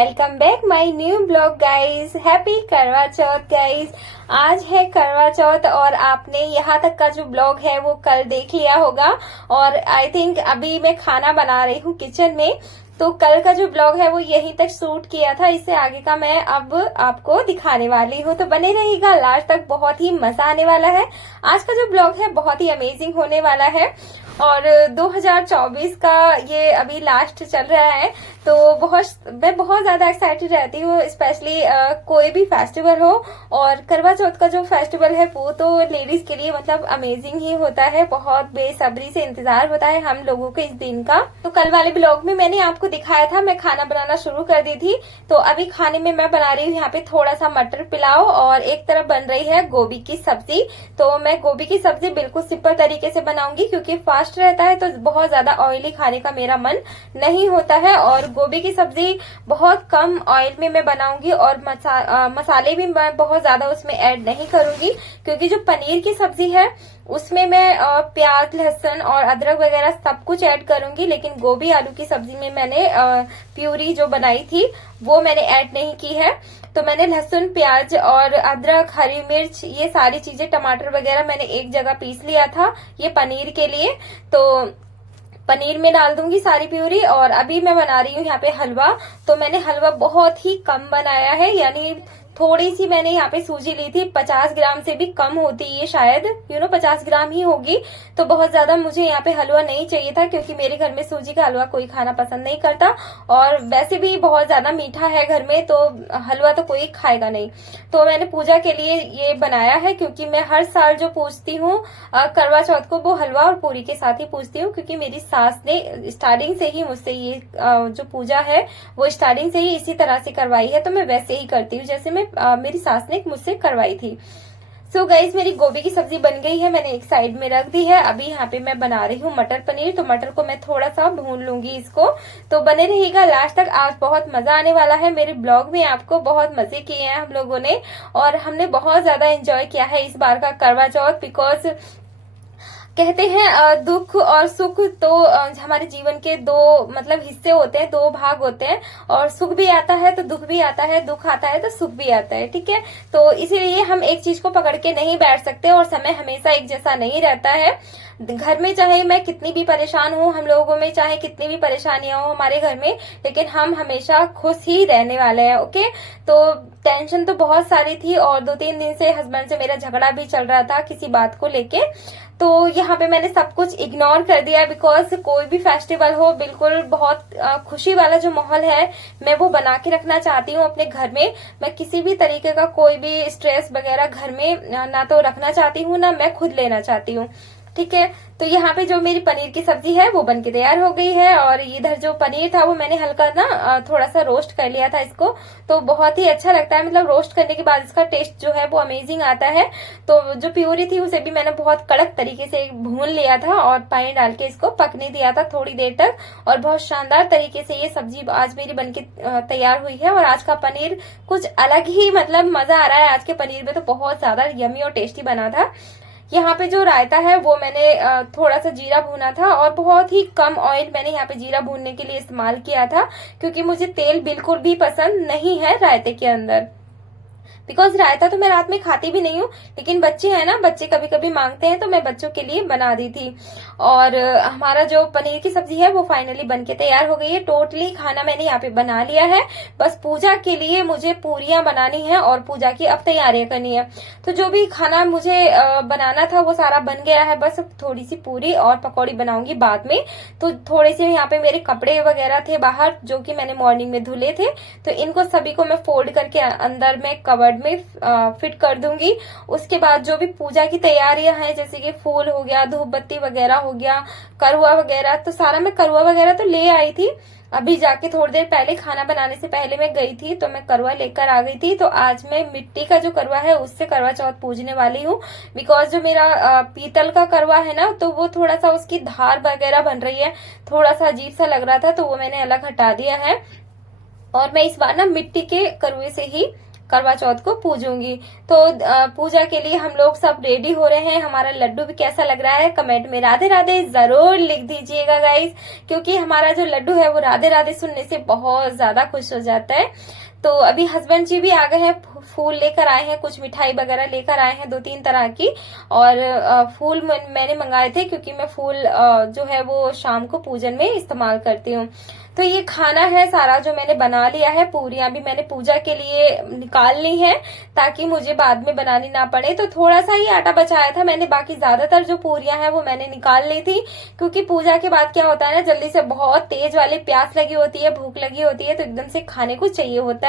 Welcome back my new blog guys. Happy करवा चौथ guys. आज है करवा चौथ और आपने यहाँ तक का जो ब्लॉग है वो कल देख लिया होगा। और आई थिंक अभी मैं खाना बना रही हूँ किचन में, तो कल का जो ब्लॉग है वो यहीं तक शूट किया था। इससे आगे का मैं अब आपको दिखाने वाली हूँ, तो बने रहिएगा लास्ट तक, बहुत ही मजा आने वाला है। आज का जो ब्लॉग है बहुत ही अमेजिंग होने वाला है। और 2024 का ये अभी लास्ट चल रहा है, तो मैं बहुत ज्यादा एक्साइटेड रहती हूँ, स्पेशली कोई भी फेस्टिवल हो। और करवा चौथ का जो फेस्टिवल है वो तो लेडीज के लिए मतलब अमेजिंग ही होता है। बहुत बेसब्री से इंतजार होता है हम लोगों को इस दिन का। तो कल वाले ब्लॉग में मैंने आपको दिखाया था, मैं खाना बनाना शुरू कर दी थी। तो अभी खाने में मैं बना रही हूँ यहाँ पे थोड़ा सा मटर पुलाव, और एक तरफ बन रही है गोभी की सब्जी। तो मैं गोभी की सब्जी बिल्कुल सिंपल तरीके से बनाऊंगी, क्योंकि फास्ट रहता है तो बहुत ज्यादा ऑयली खाने का मेरा मन नहीं होता है। और गोभी की सब्जी बहुत कम ऑयल में मैं बनाऊंगी, और मसाले भी मैं बहुत ज्यादा उसमें ऐड नहीं करूंगी, क्योंकि जो पनीर की सब्जी है उसमें मैं प्याज, लहसुन और अदरक वगैरह सब कुछ ऐड करूंगी। लेकिन गोभी आलू की सब्जी में मैंने प्यूरी जो बनाई थी वो मैंने ऐड नहीं की है। तो मैंने लहसुन, प्याज और अदरक, हरी मिर्च, ये सारी चीजें, टमाटर वगैरह मैंने एक जगह पीस लिया था ये पनीर के लिए। तो पनीर में डाल दूंगी सारी प्यूरी। और अभी मैं बना रही हूँ यहाँ पे हलवा। तो मैंने हलवा बहुत ही कम बनाया है, यानी थोड़ी सी मैंने यहाँ पे सूजी ली थी, 50 ग्राम से भी कम होती है शायद, 50 ग्राम ही होगी। तो बहुत ज्यादा मुझे यहाँ पे हलवा नहीं चाहिए था, क्योंकि मेरे घर में सूजी का हलवा कोई खाना पसंद नहीं करता, और वैसे भी बहुत ज्यादा मीठा है घर में, तो हलवा तो कोई खाएगा नहीं। तो मैंने पूजा के लिए ये बनाया है, क्योंकि मैं हर साल जो पूजती हूँ करवा चौथ को, वो हलवा और पूरी के साथ ही पूजती हूँ, क्योंकि मेरी सास ने स्टार्टिंग से ही मुझसे ये जो पूजा है वो स्टार्टिंग से ही इसी तरह से करवाई है। तो मैं वैसे ही करती हूँ जैसे मेरी सास ने मुझसे करवाई थी। सो गाइस, मेरी गोभी की सब्जी बन गई है, मैंने एक साइड में रख दी है। अभी यहाँ पे मैं बना रही हूँ मटर पनीर। तो मटर को मैं थोड़ा सा भून लूंगी इसको। तो बने रहिएगा लास्ट तक, आज बहुत मजा आने वाला है। मेरे ब्लॉग में आपको बहुत मजे किए हैं हम लोगों ने, और हमने बहुत ज्यादा एंजॉय किया है इस बार का करवा चौथ। बिकॉज कहते हैं दुख और सुख तो हमारे जीवन के दो मतलब हिस्से होते हैं, दो भाग होते हैं। और सुख भी आता है तो दुख भी आता है, दुख आता है तो सुख भी आता है, ठीक है। तो इसीलिए हम एक चीज को पकड़ के नहीं बैठ सकते, और समय हमेशा एक जैसा नहीं रहता है। घर में चाहे मैं कितनी भी परेशान हूँ, हम लोगों में चाहे कितनी भी परेशानियां हो हमारे घर में, लेकिन हम हमेशा खुश ही रहने वाले हैं, ओके। तो टेंशन तो बहुत सारी थी, और 2-3 दिन से हस्बैंड से मेरा झगड़ा भी चल रहा था किसी बात को लेके। तो यहाँ पे मैंने सब कुछ इग्नोर कर दिया, बिकॉज कोई भी फेस्टिवल हो, बिल्कुल बहुत खुशी वाला जो माहौल है मैं वो बना के रखना चाहती हूँ अपने घर में। मैं किसी भी तरीके का कोई भी स्ट्रेस वगैरह घर में ना तो रखना चाहती हूँ, ना मैं खुद लेना चाहती हूँ, ठीक है। तो यहाँ पे जो मेरी पनीर की सब्जी है वो बनके तैयार हो गई है। और इधर जो पनीर था वो मैंने हल्का ना थोड़ा सा रोस्ट कर लिया था इसको। तो बहुत ही अच्छा लगता है, मतलब रोस्ट करने के बाद इसका टेस्ट जो है वो अमेजिंग आता है। तो जो प्यूरी थी उसे भी मैंने बहुत कड़क तरीके से भून लिया था, और पानी डाल के इसको पकने दिया था थोड़ी देर तक। और बहुत शानदार तरीके से ये सब्जी आज मेरी बनके तैयार हुई है। और आज का पनीर कुछ अलग ही मतलब मजा आ रहा है आज के पनीर में, तो बहुत ज्यादा यमी और टेस्टी बना था। यहाँ पे जो रायता है वो मैंने थोड़ा सा जीरा भूना था, और बहुत ही कम ऑयल मैंने यहाँ पे जीरा भूनने के लिए इस्तेमाल किया था, क्योंकि मुझे तेल बिल्कुल भी पसंद नहीं है रायते के अंदर। बिकॉज रायता तो मैं रात में खाती भी नहीं हूँ, लेकिन बच्चे हैं ना, बच्चे कभी कभी मांगते हैं, तो मैं बच्चों के लिए बना दी थी। और हमारा जो पनीर की सब्जी है वो फाइनली बनके तैयार हो गई है। टोटली खाना मैंने यहाँ पे बना लिया है, बस पूजा के लिए मुझे पूरियां बनानी है और पूजा की अब तैयारियां करनी है। तो जो भी खाना मुझे बनाना था वो सारा बन गया है, बस थोड़ी सी पूरी और पकौड़ी बनाऊंगी बाद में। तो थोड़े से यहाँ पे मेरे कपड़े वगैरह थे बाहर, जो कि मैंने मॉर्निंग में धुले थे, तो इनको सभी को मैं फोल्ड करके अंदर में कवर्ड में फिट कर दूंगी। उसके बाद जो भी पूजा की तैयारियां हैं, जैसे कि फूल हो गया, धूप बत्ती वगैरह हो गया, करुआ वगैरह, तो सारा मैं करुआ वगैरह तो ले आई थी। अभी जाके थोड़ी देर पहले खाना बनाने से पहले मैं गई थी, तो मैं करुआ लेकर आ गई थी। तो आज मैं मिट्टी का जो करुआ है उससे करवा चौथ पूजने वाली हूँ। बिकॉज जो मेरा पीतल का करुआ है ना, तो वो थोड़ा सा उसकी धार वगैरह बन रही है, थोड़ा सा अजीब सा लग रहा था, तो वो मैंने अलग हटा दिया है। और मैं इस बार ना मिट्टी के करुए से ही करवा चौथ को पूजूंगी। तो पूजा के लिए हम लोग सब रेडी हो रहे हैं। हमारा लड्डू भी कैसा लग रहा है कमेंट में राधे राधे जरूर लिख दीजिएगा गाइस, क्योंकि हमारा जो लड्डू है वो राधे राधे सुनने से बहुत ज्यादा खुश हो जाता है। तो अभी हस्बैंड जी भी आ गए हैं, फूल लेकर आए हैं, कुछ मिठाई वगैरह लेकर आए हैं 2-3 तरह की। और फूल मैंने मंगाए थे क्योंकि मैं फूल जो है वो शाम को पूजन में इस्तेमाल करती हूँ। तो ये खाना है सारा जो मैंने बना लिया है। पूरियां भी मैंने पूजा के लिए निकाल ली है ताकि मुझे बाद में बनानी ना पड़े। तो थोड़ा सा ही आटा बचाया था मैंने, बाकी ज्यादातर जो पूरियां हैं वो मैंने निकाल ली थी, क्योंकि पूजा के बाद क्या होता है ना, जल्दी से बहुत तेज वाली प्यास लगी होती है, भूख लगी होती है, तो एकदम से खाने को चाहिए होता है।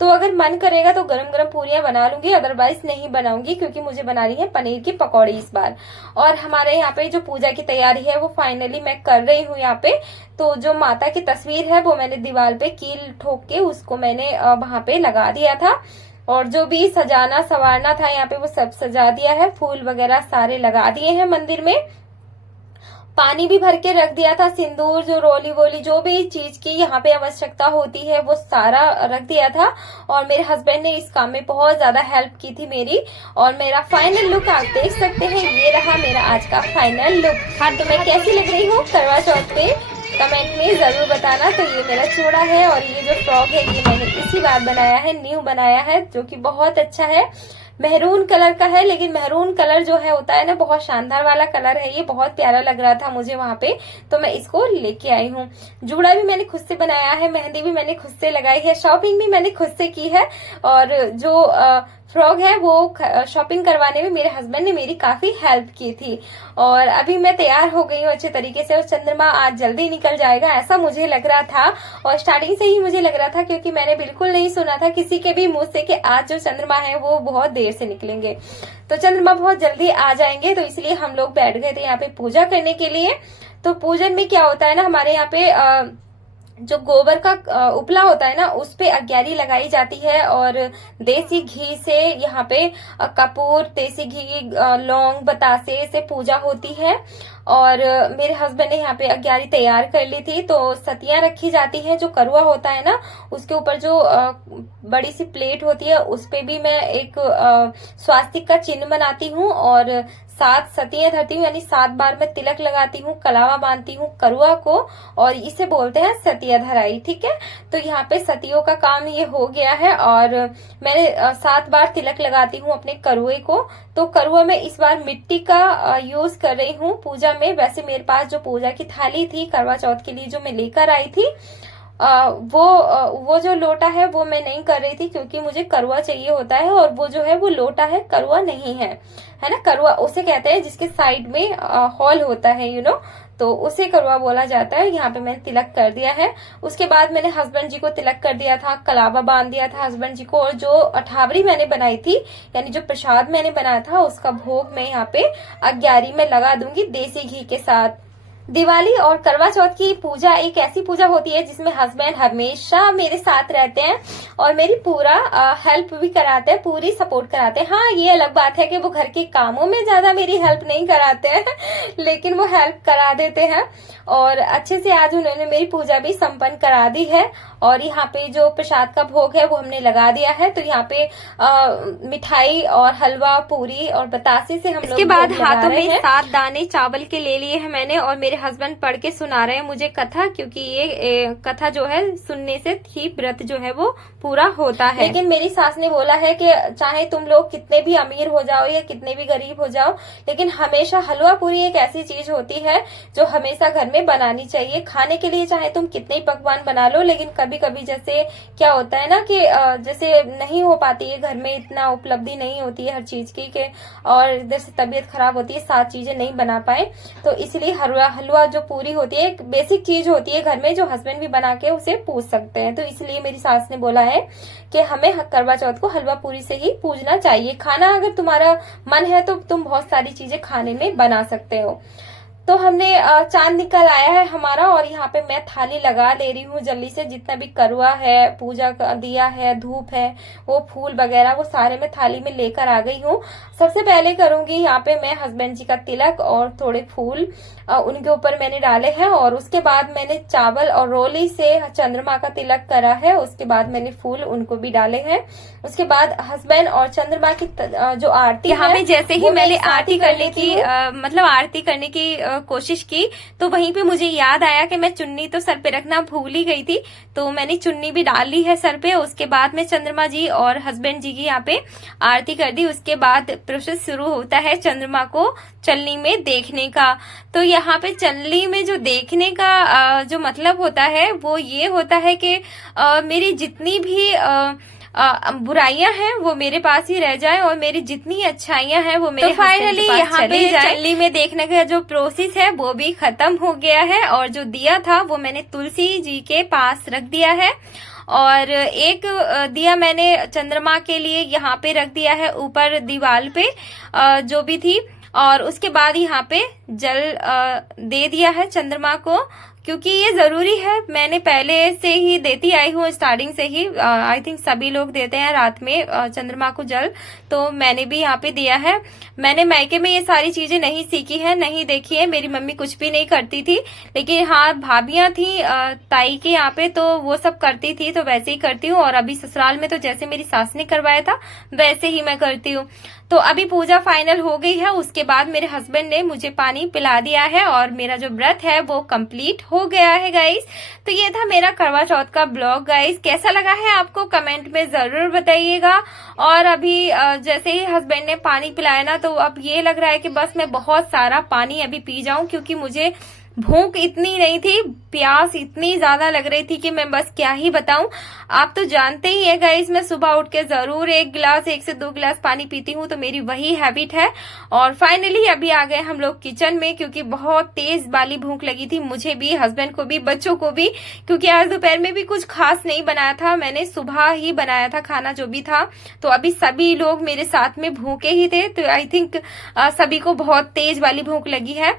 तो अगर मन करेगा तो गरम गरम पूरियां बना लूंगी, अदरवाइज नहीं बनाऊंगी, क्योंकि मुझे बनानी है पनीर की पकौड़ी इस बार। और हमारे यहाँ पे जो पूजा की तैयारी है वो फाइनली मैं कर रही हूँ यहाँ पे। तो जो माता की तस्वीर है वो मैंने दीवार पे कील ठोक के उसको मैंने वहां पे लगा दिया था, और जो भी सजाना संवारना था यहाँ पे वो सब सजा दिया है, फूल वगैरह सारे लगा दिए हैं मंदिर में। पानी भी भर के रख दिया था, सिंदूर जो रोली वोली जो भी चीज की यहाँ पे आवश्यकता होती है वो सारा रख दिया था। और मेरे हस्बैंड ने इस काम में बहुत ज्यादा हेल्प की थी मेरी। और मेरा फाइनल लुक आप देख सकते हैं, ये रहा मेरा आज का फाइनल लुक। हाँ, तो मैं कैसी लग रही हूँ करवा चौथ पे कमेंट में जरूर बताना। तो ये मेरा चूड़ा है और ये जो फ्रॉक है ये मैंने इसी बार बनाया है, न्यू बनाया है, जो कि बहुत अच्छा है। मेहरून कलर का है, लेकिन मेहरून कलर जो है होता है ना, बहुत शानदार वाला कलर है, ये बहुत प्यारा लग रहा था मुझे वहां पे, तो मैं इसको लेके आई हूँ। जूड़ा भी मैंने खुद से बनाया है, मेहंदी भी मैंने खुद से लगाई है, शॉपिंग भी मैंने खुद से की है। और जो फ्रॉक है वो शॉपिंग करवाने में मेरे हस्बैंड ने मेरी काफी हेल्प की थी। और अभी मैं तैयार हो गई हूँ अच्छे तरीके से, और चंद्रमा आज जल्दी निकल जाएगा ऐसा मुझे लग रहा था। और स्टार्टिंग से ही मुझे लग रहा था, क्योंकि मैंने बिल्कुल नहीं सुना था किसी के भी मुंह से कि आज जो चंद्रमा है वो बहुत देर से निकलेंगे। तो चंद्रमा बहुत जल्दी आ जाएंगे, तो इसलिए हम लोग बैठ गए थे यहाँ पे पूजा करने के लिए। तो पूजन में क्या होता है ना, हमारे यहाँ पे जो गोबर का उपला होता है ना, उस पे अग्यारी लगाई जाती है, और देसी घी से यहाँ पे कपूर, देसी घी, लौंग, बतासे से पूजा होती है। और मेरे हस्बैंड ने यहाँ पे अग्यारी तैयार कर ली थी। तो सतियां रखी जाती हैं, जो करुआ होता है ना उसके ऊपर जो बड़ी सी प्लेट होती है उस पे भी मैं एक स्वास्तिक का चिन्ह बनाती हूँ, और 7 सतियां धरती हूँ, यानी 7 बार मैं तिलक लगाती हूँ, कलावा बांधती हूँ करुआ को, और इसे बोलते हैं सतिया धराई। ठीक है, तो यहाँ पे सतियों का काम ये हो गया है। और मैं 7 बार तिलक लगाती हूँ अपने करुए को। तो करुआ में इस बार मिट्टी का यूज कर रही हूँ पूजा में। वैसे मेरे पास जो पूजा की थाली थी करवा चौथ के लिए जो मैं लेकर आई थी, वो जो लोटा है वो मैं नहीं कर रही थी, क्योंकि मुझे करुआ चाहिए होता है, और वो जो है वो लोटा है, करुआ नहीं है, है ना। करुआ उसे कहते हैं जिसके साइड में हॉल होता है, यू नो, तो उसे करुआ बोला जाता है। यहाँ पे मैंने तिलक कर दिया है। उसके बाद मैंने हस्बैंड जी को तिलक कर दिया था, कलावा बांध दिया था हस्बैंड जी को। और जो अठावरी मैंने बनाई थी, यानी जो प्रसाद मैंने बनाया था, उसका भोग मैं यहाँ पे अग्यारी में लगा दूंगी देसी घी के साथ। दिवाली और करवा चौथ की पूजा एक ऐसी पूजा होती है जिसमें हस्बैंड हमेशा मेरे साथ रहते हैं और मेरी पूरा हेल्प भी कराते हैं, पूरी सपोर्ट कराते हैं। हाँ, ये अलग बात है कि वो घर के कामों में ज्यादा मेरी हेल्प नहीं कराते हैं लेकिन वो हेल्प करा देते हैं। और अच्छे से आज उन्होंने मेरी पूजा भी संपन्न करा दी है। और यहाँ पे जो प्रसाद का भोग है वो हमने लगा दिया है। तो यहाँ पे मिठाई और हलवा, पूरी और बतासे से हम लोग, इसके बाद हाथों में 7 दाने चावल के ले लिए हैं मैंने, और मेरे हस्बैंड पढ़ के सुना रहे हैं मुझे कथा, क्योंकि ये कथा जो है सुनने से ही व्रत जो है वो पूरा होता है। लेकिन मेरी सास ने बोला है कि चाहे तुम लोग कितने भी अमीर हो जाओ या कितने भी गरीब हो जाओ, लेकिन हमेशा हलवा पूरी एक ऐसी चीज होती है जो हमेशा घर में बनानी चाहिए खाने के लिए। चाहे तुम कितने ही पकवान बना लो, लेकिन कभी कभी जैसे क्या होता है ना कि जैसे नहीं हो पाती है घर में, इतना उपलब्धि नहीं होती है हर चीज की के, और जैसे तबीयत खराब होती है, 7 चीजें नहीं बना पाए, तो इसलिए हलवा जो पूरी होती है एक बेसिक चीज होती है घर में, जो हस्बैंड भी बना के उसे पूज सकते हैं। तो इसलिए मेरी सास ने बोला है कि हमें करवा चौथ को हलवा पूरी से ही पूजना चाहिए। खाना अगर तुम्हारा मन है तो तुम बहुत सारी चीजें खाने में बना सकते हो। तो हमने चांद निकल आया है हमारा, और यहाँ पे मैं थाली लगा ले रही हूँ जल्दी से। जितना भी करुआ है, पूजा का दिया है, धूप है, वो फूल वगैरह वो सारे मैं थाली में लेकर आ गई हूँ। सबसे पहले करूंगी यहाँ पे मैं हस्बैंड जी का तिलक और थोड़े फूल उनके ऊपर मैंने डाले हैं। और उसके बाद मैंने चावल और रोली से चंद्रमा का तिलक करा है। उसके बाद मैंने फूल उनको भी डाले हैं। उसके बाद हस्बैंड और चंद्रमा की जो आरती यहाँ पे जैसे ही मैंने आरती करने की मतलब आरती करने की कोशिश की, तो वहीं पे मुझे याद आया कि मैं चुन्नी तो सर पे रखना भूल ही गई थी, तो मैंने चुन्नी भी डाल ली है सर पे। उसके बाद में चंद्रमा जी और हस्बैंड जी की यहाँ पे आरती कर दी। उसके बाद प्रोसेस शुरू होता है चंद्रमा को चलनी में देखने का। तो यहाँ पे चलनी में जो देखने का जो मतलब होता है वो ये होता है कि मेरी जितनी भी बुराइयां हैं वो मेरे पास ही रह जाए और मेरी जितनी अच्छाइयां हैं वो मेरे फाइनली यहाँ पे चलनी में देखने का जो प्रोसेस है वो भी खत्म हो गया है। और जो दिया था वो मैंने तुलसी जी के पास रख दिया है और एक दिया मैंने चंद्रमा के लिए यहाँ पे रख दिया है ऊपर दीवार पे जो भी थी। और उसके बाद यहाँ पे जल दे दिया है चंद्रमा को, क्योंकि ये जरूरी है। मैंने पहले से ही देती आई हूँ, स्टार्टिंग से ही। आई थिंक सभी लोग देते हैं रात में चंद्रमा को जल, तो मैंने भी यहाँ पे दिया है। मैंने मायके में ये सारी चीजें नहीं सीखी है, नहीं देखी है, मेरी मम्मी कुछ भी नहीं करती थी। लेकिन हाँ, भाभियां थी ताई के यहाँ पे, तो वो सब करती थी, तो वैसे ही करती हूँ। और अभी ससुराल में तो जैसे मेरी सास ने करवाया था वैसे ही मैं करती हूँ। तो अभी पूजा फाइनल हो गई है। उसके बाद मेरे हस्बैंड ने मुझे पानी पिला दिया है और मेरा जो व्रत है वो कंप्लीट हो गया है गाइस। तो ये था मेरा करवा चौथ का ब्लॉग गाइस। कैसा लगा है आपको कमेंट में जरूर बताइएगा। और अभी जैसे ही हस्बैंड ने पानी पिलाया ना, तो अब ये लग रहा है कि बस मैं बहुत सारा पानी अभी पी जाऊं, क्योंकि मुझे भूख इतनी नहीं थी, प्यास इतनी ज्यादा लग रही थी कि मैं बस क्या ही बताऊं। आप तो जानते ही है गाइस, मैं सुबह उठ के जरूर 1 से 2 गिलास पानी पीती हूँ, तो मेरी वही हैबिट है। और फाइनली अभी आ गए हम लोग किचन में, क्योंकि बहुत तेज वाली भूख लगी थी मुझे भी, हस्बैंड को भी, बच्चों को भी। क्योंकि आज दोपहर में भी कुछ खास नहीं बनाया था, मैंने सुबह ही बनाया था खाना जो भी था। तो अभी सभी लोग मेरे साथ में भूखे ही थे, तो आई थिंक सभी को बहुत तेज वाली भूख लगी है।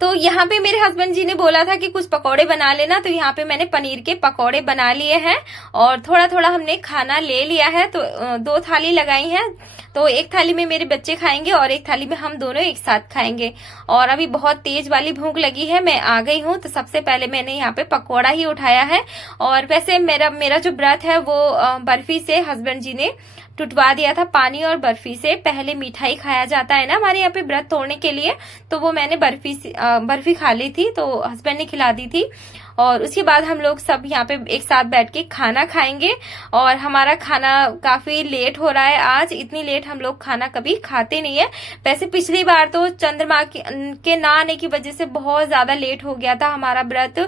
तो यहाँ पे मेरे हस्बैंड जी ने बोला था कि कुछ पकौड़े बना लेना, तो यहाँ पे मैंने पनीर के पकौड़े बना लिए हैं और थोड़ा थोड़ा हमने खाना ले लिया है। तो 2 थाली लगाई हैं, तो एक थाली में मेरे बच्चे खाएंगे और एक थाली में हम दोनों एक साथ खाएंगे। और अभी बहुत तेज वाली भूख लगी है, मैं आ गई हूँ, तो सबसे पहले मैंने यहाँ पे पकौड़ा ही उठाया है। और वैसे मेरा जो व्रत है वो बर्फी से हस्बैंड जी ने टुटवा दिया था, पानी और बर्फी से। पहले मिठाई खाया जाता है ना हमारे यहाँ पे व्रत तोड़ने के लिए, तो वो मैंने बर्फी खा ली थी, तो हस्बैंड ने खिला दी थी। और उसके बाद हम लोग सब यहाँ पे एक साथ बैठ के खाना खाएंगे। और हमारा खाना काफी लेट हो रहा है आज, इतनी लेट हम लोग खाना कभी खाते नहीं है। वैसे पिछली बार तो चंद्रमा के ना आने की वजह से बहुत ज्यादा लेट हो गया था हमारा व्रत,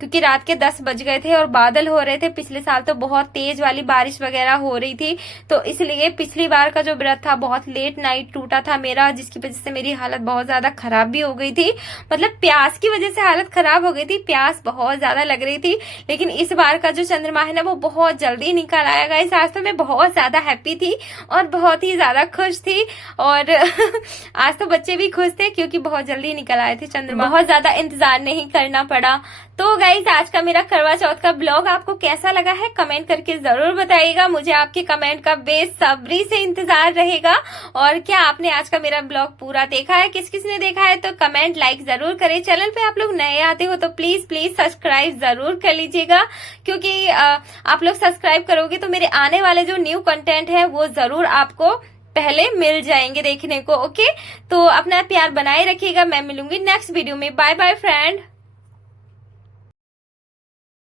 क्योंकि रात के 10 बज गए थे और बादल हो रहे थे। पिछले साल तो बहुत तेज वाली बारिश वगैरह हो रही थी, तो इसलिए पिछली बार का जो व्रत था बहुत लेट नाइट टूटा था मेरा, जिसकी वजह से मेरी हालत बहुत ज्यादा खराब भी हो गई थी। मतलब प्यास की वजह से हालत खराब हो गई थी, प्यास बहुत ज्यादा लग रही थी। लेकिन इस बार का जो चंद्रमा है ना वो बहुत जल्दी निकल आएगा। इस आज तो मैं बहुत ज्यादा हैप्पी थी और बहुत ही ज्यादा खुश थी। और आज तो बच्चे भी खुश थे, क्योंकि बहुत जल्दी निकल आए थे चंद्रमा, बहुत ज्यादा इंतजार नहीं करना पड़ा। तो गाइस, आज का मेरा करवा चौथ का ब्लॉग आपको कैसा लगा है कमेंट करके जरूर बताइएगा। मुझे आपके कमेंट का बेसब्री से इंतजार रहेगा। और क्या आपने आज का मेरा ब्लॉग पूरा देखा है? किस किस ने देखा है तो कमेंट लाइक जरूर करें। चैनल पे आप लोग नए आते हो तो प्लीज सब्सक्राइब जरूर कर लीजिएगा, क्योंकि आप लोग सब्सक्राइब करोगे तो मेरे आने वाले जो न्यू कंटेंट है वो जरूर आपको पहले मिल जाएंगे देखने को। ओके, तो अपना प्यार बनाए रखिएगा। मैं मिलूंगी नेक्स्ट वीडियो में। Bye bye friend.